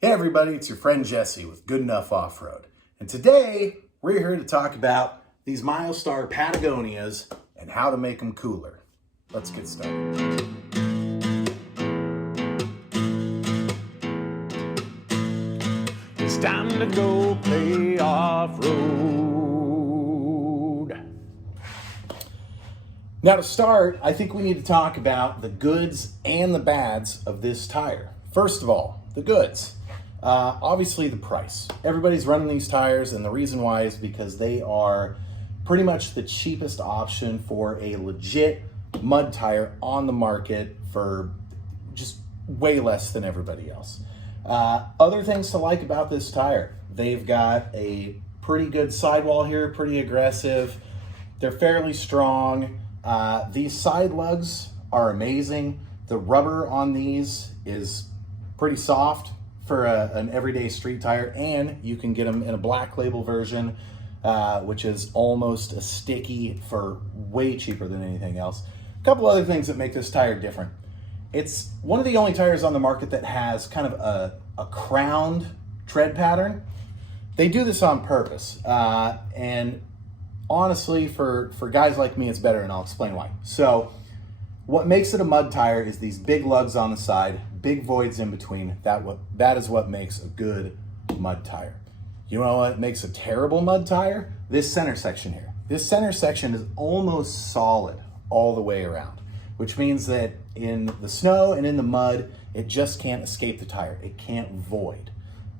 Hey everybody, it's your friend Jesse with Good Enough Off-Road. And today, we're here to talk about these Milestar Patagonias and how to make them cooler. Let's get started. It's time to go play off-road. Now to start, I think we need to talk about the goods and the bads of this tire. First of all, the goods. Obviously the price. Everybody's running these tires, and the reason why is because they are pretty much the cheapest option for a legit mud tire on the market for just way less than everybody else. Other things to like about this tire: they've got a pretty good sidewall here, pretty aggressive. They're fairly strong. These side lugs are amazing. The rubber on these is pretty soft for an everyday street tire, and you can get them in a black label version, which is almost a sticky for way cheaper than anything else. A couple other things that make this tire different. It's one of the only tires on the market that has kind of a crowned tread pattern. They do this on purpose, and honestly, for guys like me, it's better, and I'll explain why. So what makes it a mud tire is these big lugs on the side, big voids in between. That is what makes a good mud tire. You know what makes a terrible mud tire? This center section here. This center section is almost solid all the way around, which means that in the snow and in the mud, it just can't escape the tire. It can't void.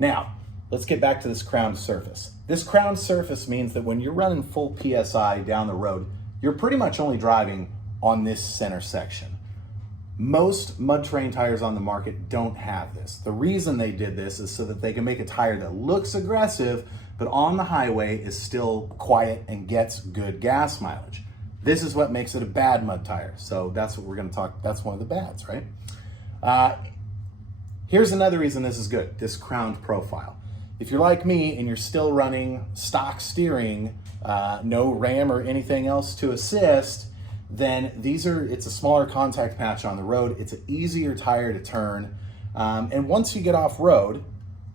Now, let's get back to this crowned surface. This crowned surface means that when you're running full PSI down the road, you're pretty much only driving on this center section. Most mud terrain tires on the market don't have this. The reason they did this is so that they can make a tire that looks aggressive, but on the highway is still quiet and gets good gas mileage. This is what makes it a bad mud tire. So that's what we're gonna talk, that's one of the bads, right? Here's another reason this is good, this crowned profile. If you're like me and you're still running stock steering, no ram or anything else to assist, then it's a smaller contact patch on the road. It's an easier tire to turn. And once you get off road,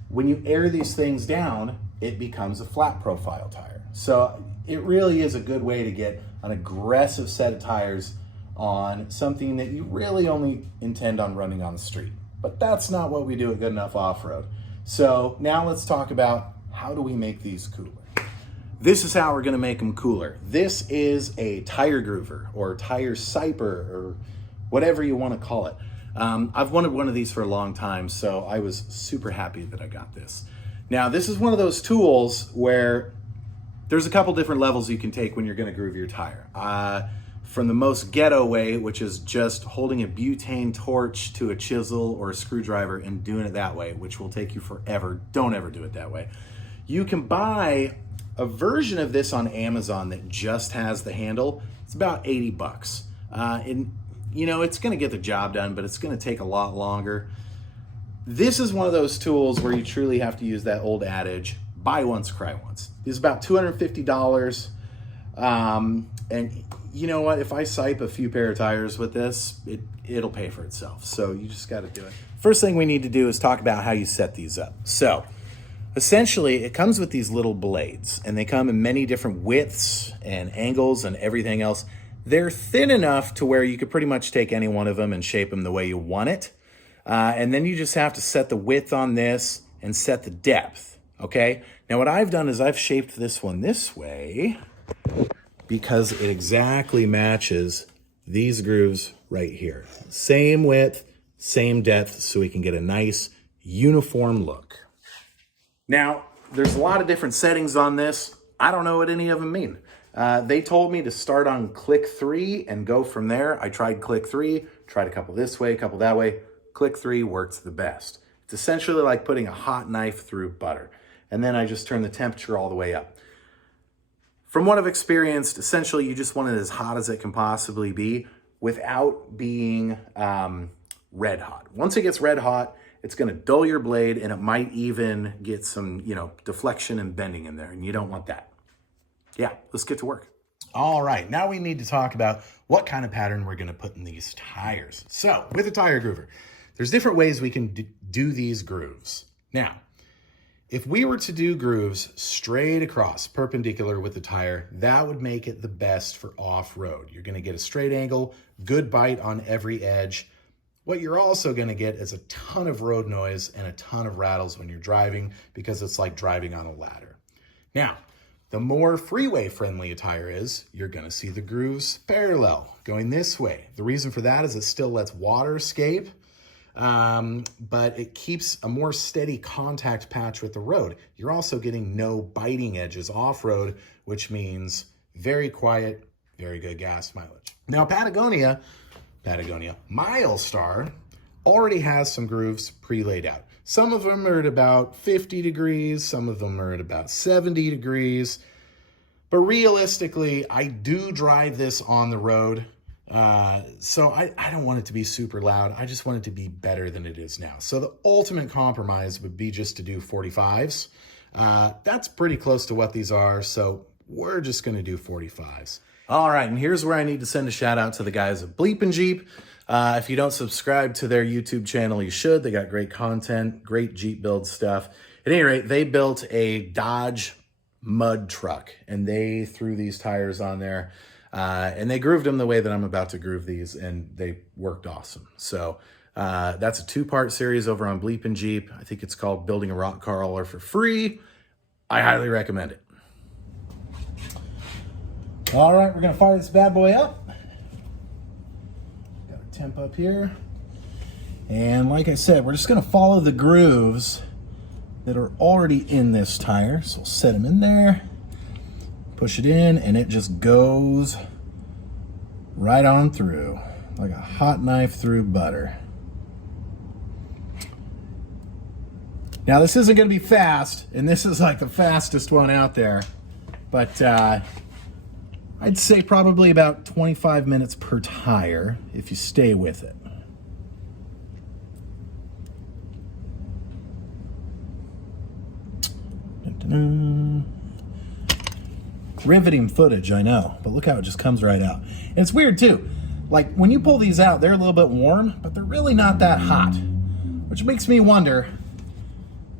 when you air these things down, it becomes a flat profile tire. So it really is a good way to get an aggressive set of tires on something that you really only intend on running on the street. But that's not what we do at Good Enough Off-Road. So now let's talk about how do we make these cooler. This is how we're gonna make them cooler. This is a tire groover or tire siper or whatever you wanna call it. I've wanted one of these for a long time, so I was super happy that I got this. Now, this is one of those tools where there's a couple different levels you can take when you're gonna groove your tire. From the most ghetto way, which is just holding a butane torch to a chisel or a screwdriver and doing it that way, which will take you forever. Don't ever do it that way. You can buy a version of this on Amazon that just has the handle. It's about 80 bucks. And you know, it's gonna get the job done, but it's gonna take a lot longer. This is one of those tools where you truly have to use that old adage, buy once, cry once. It's about $250. And you know what? If I sipe a few pair of tires with this, it'll pay for itself. So you just got to do it. First thing we need to do is talk about how you set these up. So essentially, it comes with these little blades, and they come in many different widths and angles and everything else. They're thin enough to where you could pretty much take any one of them and shape them the way you want it. And then you just have to set the width on this and set the depth, okay? Now what I've done is I've shaped this one this way because it exactly matches these grooves right here. Same width, same depth, so we can get a nice uniform look. Now, there's a lot of different settings on this. I don't know what any of them mean. They told me to start on click 3 and go from there. I tried click 3, tried a couple this way, a couple that way. Click 3 works the best. It's essentially like putting a hot knife through butter. And then I just turn the temperature all the way up. From what I've experienced, essentially you just want it as hot as it can possibly be without being red hot. Once it gets red hot, it's gonna dull your blade, and it might even get some, deflection and bending in there, and you don't want that. Yeah, let's get to work. All right, now we need to talk about what kind of pattern we're gonna put in these tires. So with a tire groover, there's different ways we can do these grooves. Now, if we were to do grooves straight across, perpendicular with the tire, that would make it the best for off-road. You're gonna get a straight angle, good bite on every edge. What you're also gonna get is a ton of road noise and a ton of rattles when you're driving, because it's like driving on a ladder. Now, the more freeway-friendly a tire is, you're gonna see the grooves parallel, going this way. The reason for that is it still lets water escape, but it keeps a more steady contact patch with the road. You're also getting no biting edges off-road, which means very quiet, very good gas mileage. Now, Patagonia, Milestar already has some grooves pre-laid out. Some of them are at about 50 degrees, some of them are at about 70 degrees, but realistically, I do drive this on the road. So I don't want it to be super loud. I just want it to be better than it is now. So the ultimate compromise would be just to do 45s. That's pretty close to what these are. So we're just going to do 45s. All right. And here's where I need to send a shout out to the guys at Bleep and Jeep. If you don't subscribe to their YouTube channel, you should. They got great content, great Jeep build stuff. At any rate, they built a Dodge mud truck and they threw these tires on there. And they grooved them the way that I'm about to groove these, and they worked awesome. So that's a 2-part series over on Bleep and Jeep. I think it's called Building a Rock Crawler for Free. I highly recommend it. All right, we're gonna fire this bad boy up. Got our temp up here. And like I said, we're just gonna follow the grooves that are already in this tire. So we'll set them in there. Push it in and it just goes right on through like a hot knife through butter. Now this isn't going to be fast, and this is like the fastest one out there, but I'd say probably about 25 minutes per tire if you stay with it. Dun-dun-dun. Riveting footage, I know, but look how it just comes right out. And it's weird too. Like when you pull these out, they're a little bit warm, but they're really not that hot, which makes me wonder,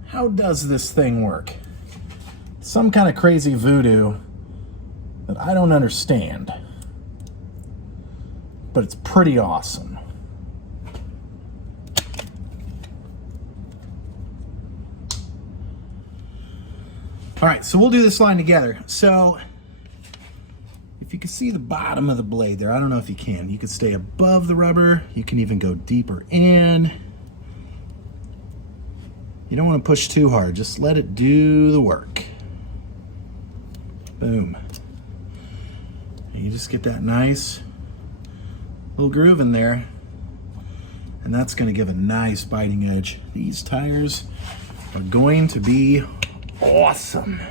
how does this thing work? Some kind of crazy voodoo that I don't understand, but it's pretty awesome. All right, so we'll do this line together. So if you can see the bottom of the blade there, I don't know if you can. You can stay above the rubber. You can even go deeper in. You don't want to push too hard. Just let it do the work. Boom. And you just get that nice little groove in there. And that's going to give a nice biting edge. These tires are going to be awesome.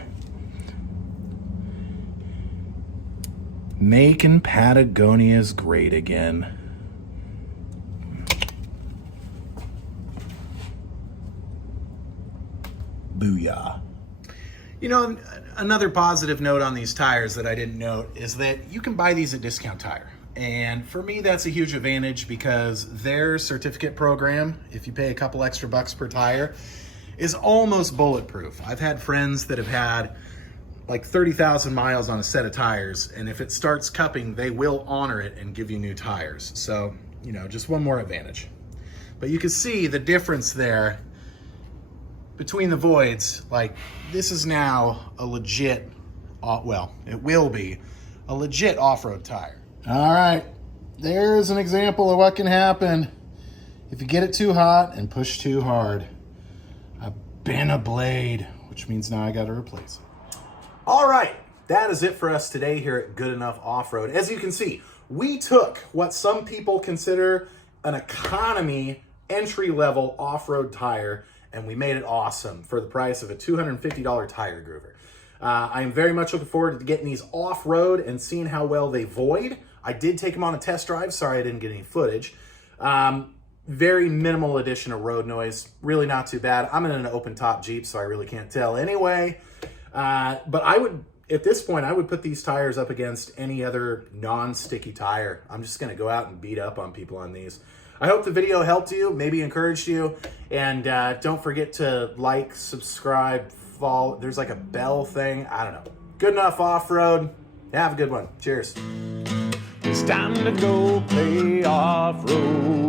Making Patagonia's great again. Booyah. You know, another positive note on these tires that I didn't note is that you can buy these at Discount Tire. And for me, that's a huge advantage because their certificate program, if you pay a couple extra bucks per tire, is almost bulletproof. I've had friends that have had like 30,000 miles on a set of tires, and if it starts cupping, they will honor it and give you new tires. So, you know, just one more advantage. But you can see the difference there between the voids. Like, this is now a legit, well, it will be a legit off-road tire. All right, there's an example of what can happen if you get it too hot and push too hard. A bent a blade, which means now I got to replace it. All right, that is it for us today here at Good Enough Off-Road. As you can see, we took what some people consider an economy entry-level off-road tire and we made it awesome for the price of a $250 tire groover. I am very much looking forward to getting these off-road and seeing how well they void. I did take them on a test drive. Sorry I didn't get any footage. Very minimal addition of road noise. Really not too bad. I'm in an open top Jeep, so I really can't tell anyway. But I would, At this point, I would put these tires up against any other non-sticky tire. I'm just gonna go out and beat up on people on these. I hope the video helped you, maybe encouraged you, and don't forget to like, subscribe, follow. There's like a bell thing, I don't know. Good enough off-road. Have a good one. Cheers. It's time to go play off-road.